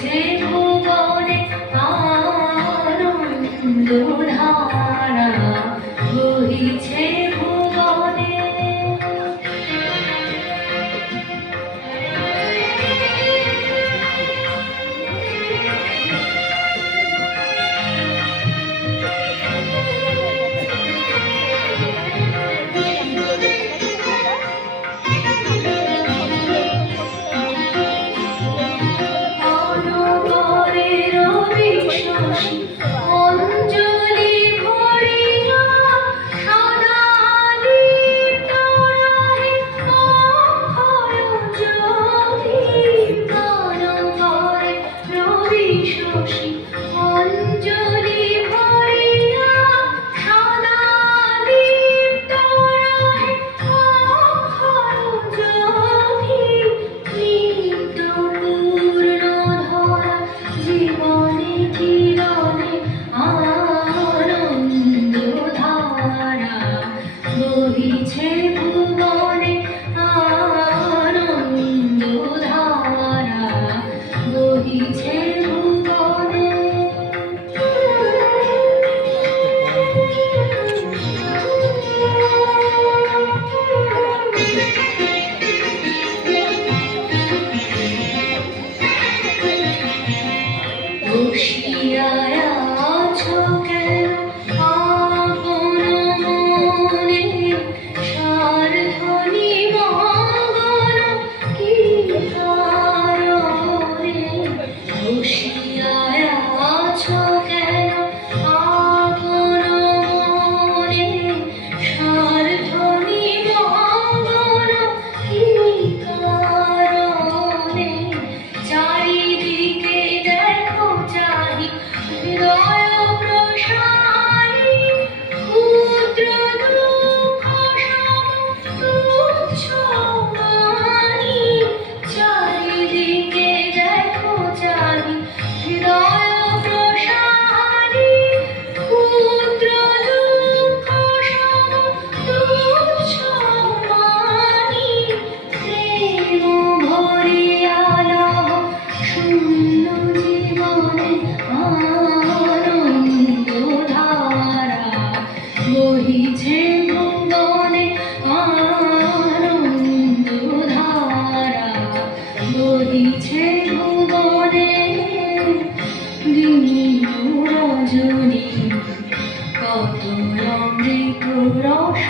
বহিছে ভুবনে আনন্দধারা, বহিছে ভুবনে। অঞ্জলি ভরিয়া সদা দীপ্ত রহে অক্ষয় জ্যোতি। তরঙ্গরে রবি শশী অঞ্জলি ভরিয়া সদা দীপ্ত রহে অক্ষয় জ্যোতি। নিত্য পূর্ণধরা জীবনে কিরণে আনন্দধারা, বহিছে ভুবনে আনন্দধারা, বহিছে ভুবনে। বসিয়া আছো কেন আপন মনে, সারধ্বনি মগন কি কারণে? বসিয়া আছো কেন আপন মনে, সারধ্বনি মগন কি কারণে? চারিদিকে দেখো চাহি হৃদয় প্রসারী, ক্ষুদ্র দুঃখ সম তুচ্ছ মানি। চারিদিকে দেখো চাহি হৃদয় প্রসারী, ক্ষুদ্র দুঃখ সম তুচ্ছ মানি। প্রেম ভরিয়া লহ শূন্য জীবনে আনন্দধারা, বহিছে ভুবনে আনন্দধারা, বহিছে ভুবনে। দিন রজনী কত অমৃত রস